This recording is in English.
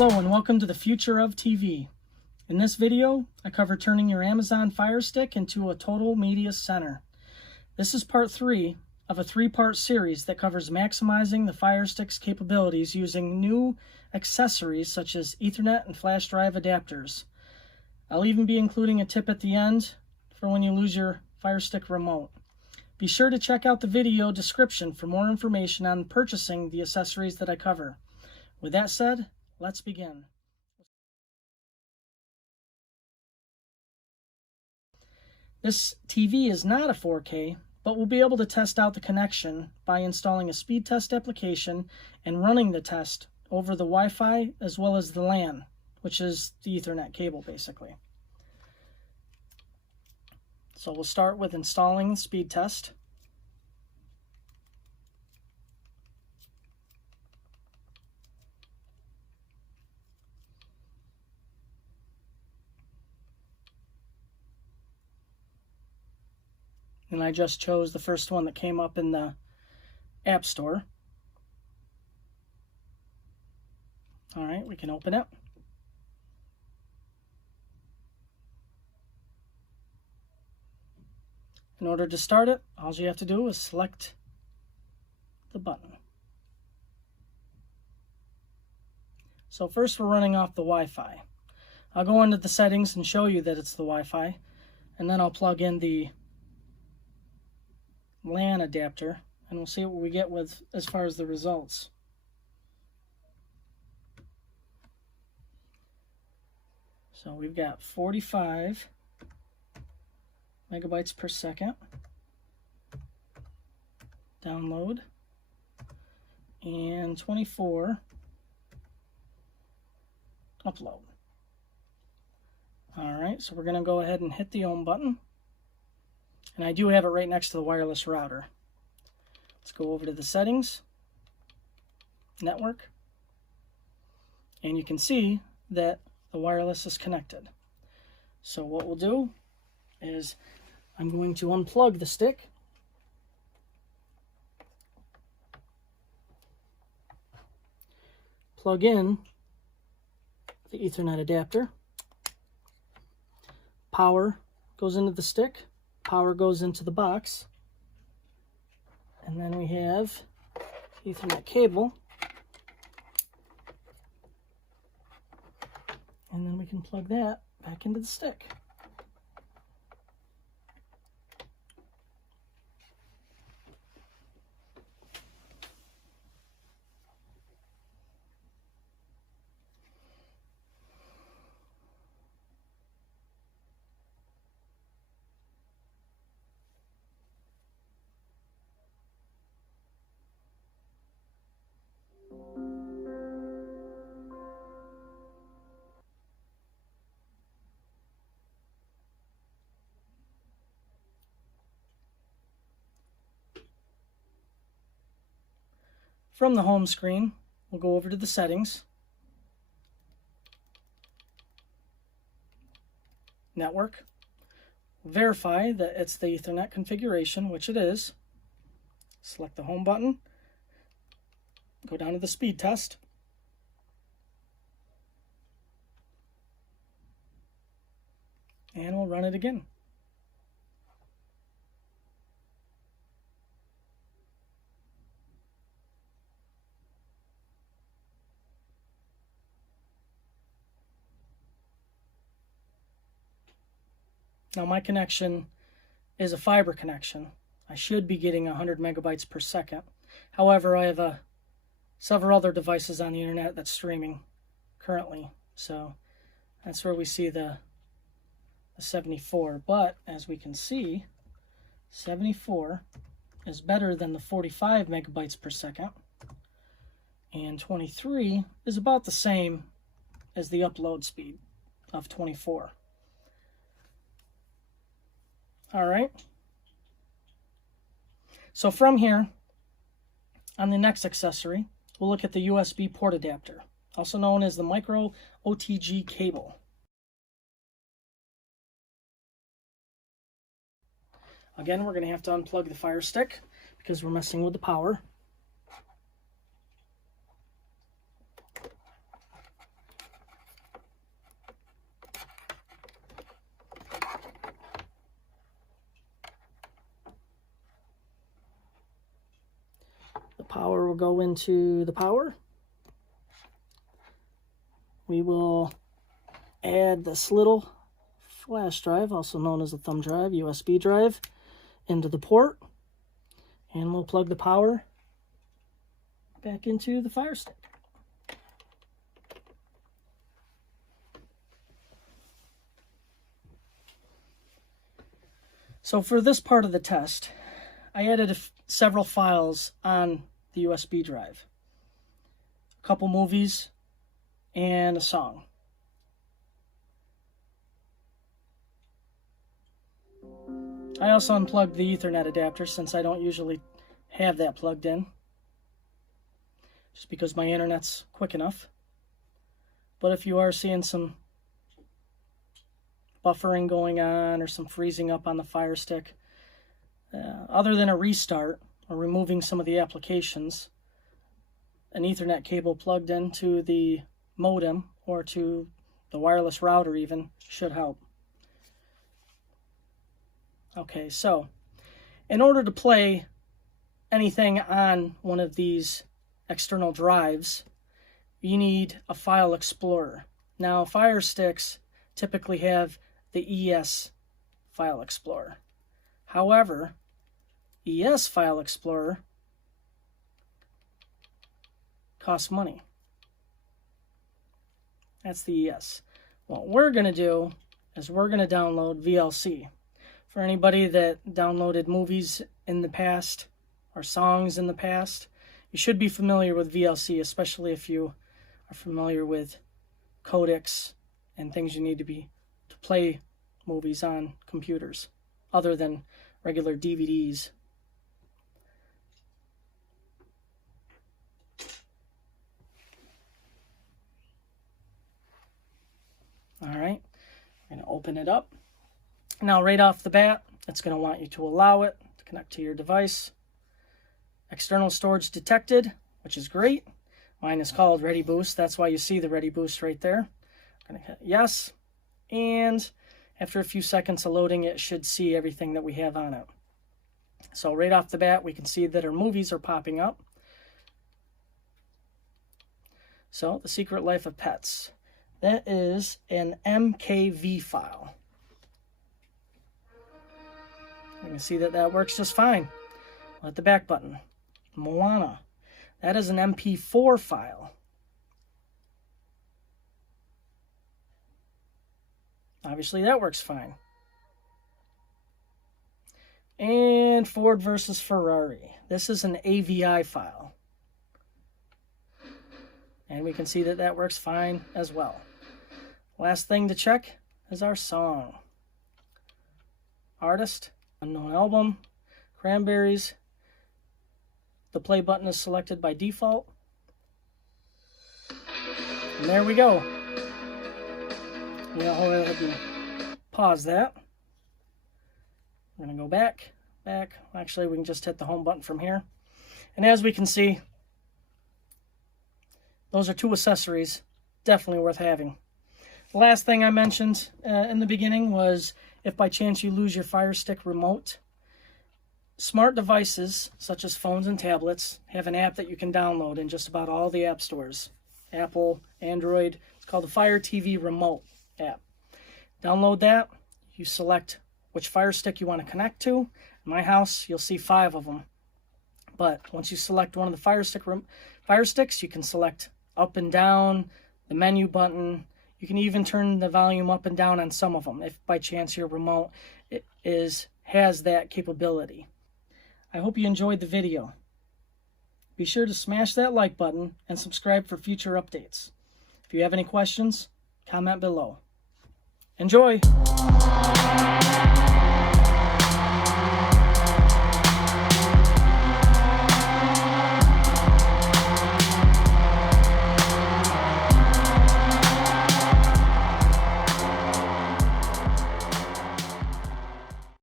Hello and welcome to the future of TV. In this video, I cover turning your Amazon Firestick into a total media center. This is part 3 of a 3-part series that covers maximizing the Firestick's capabilities using new accessories such as Ethernet and flash drive adapters. I'll even be including a tip at the end for when you lose your Firestick remote. Be sure to check out the video description for more information on purchasing the accessories that I cover. With that said, let's begin. This TV is not a 4K, but we'll be able to test out the connection by installing a speed test application and running the test over the Wi-Fi as well as the LAN, which is the Ethernet cable basically. So we'll start with installing the speed test. And I just chose the first one that came up in the App Store. All right, we can open it. In order to start it, all you have to do is select the button. So first we're running off the Wi-Fi. I'll go into the settings and show you that it's the Wi-Fi, and then I'll plug in the LAN adapter and we'll see what we get with as far as the results. So we've got 45 megabytes per second download and 24 upload. Alright, so we're going to go ahead and hit the home button. And I do have it right next to the wireless router. Let's go over to the settings, network, and you can see that the wireless is connected. So what we'll do is I'm going to unplug the stick, plug in the Ethernet adapter, power goes into the stick, power goes into the box, and then we have Ethernet cable, and then we can plug that back into the stick. From the home screen, we'll go over to the settings, network, verify that it's the Ethernet configuration, which it is. Select the home button, go down to the speed test, and we'll run it again. Now my connection is a fiber connection. I should be getting 100 megabytes per second. However, I have several other devices on the internet that's streaming currently. So that's where we see the 74. But as we can see, 74 is better than the 45 megabytes per second. And 23 is about the same as the upload speed of 24. All right. So from here, on the next accessory, we'll look at the USB port adapter, also known as the micro OTG cable. Again, we're going to have to unplug the Firestick because we're messing with the power. Power will go into the power. We will add this little flash drive, also known as a thumb drive, USB drive, into the port. And we'll plug the power back into the Firestick. So for this part of the test, I added several files on the USB drive. A couple movies and a song. I also unplugged the Ethernet adapter since I don't usually have that plugged in, just because my internet's quick enough. But if you are seeing some buffering going on or some freezing up on the Firestick, other than a restart or removing some of the applications, an Ethernet cable plugged into the modem or to the wireless router even should help. Okay, so in order to play anything on one of these external drives, you need a file explorer. Now, Firesticks typically have the ES file explorer. However, ES file explorer costs money. That's the ES. What we're going to do is we're going to download VLC. For anybody that downloaded movies in the past or songs in the past, you should be familiar with VLC, especially if you are familiar with codecs and things you need to play movies on computers, other than regular DVDs. All right, we're going to open it up. Now, right off the bat, it's going to want you to allow it to connect to your device. External storage detected, which is great. Mine is called Ready Boost. That's why you see the Ready Boost right there. I'm going to hit yes. And after a few seconds of loading, it should see everything that we have on it. So right off the bat, we can see that our movies are popping up. So, The Secret Life of Pets. That is an MKV file. You can see that that works just fine. Hit the back button. Moana. That is an MP4 file. Obviously, that works fine. And Ford versus Ferrari. This is an AVI file. And we can see that that works fine as well. Last thing to check is our song. Artist, unknown album, Cranberries. The play button is selected by default. And there we go. We'll go ahead and pause that. We're going to go back. Actually, we can just hit the home button from here. And as we can see, those are two accessories definitely worth having. The last thing I mentioned in the beginning was if by chance you lose your Firestick remote, smart devices such as phones and tablets have an app that you can download in just about all the app stores. Apple, Android. It's called the Fire TV Remote app. Download that. You select which Firestick you want to connect to. In my house, you'll see 5 of them. But once you select one of the Firesticks, you can select up and down, the menu button. You can even turn the volume up and down on some of them if by chance your remote has that capability. I hope you enjoyed the video. Be sure to smash that like button and subscribe for future updates. If you have any questions, comment below. Enjoy!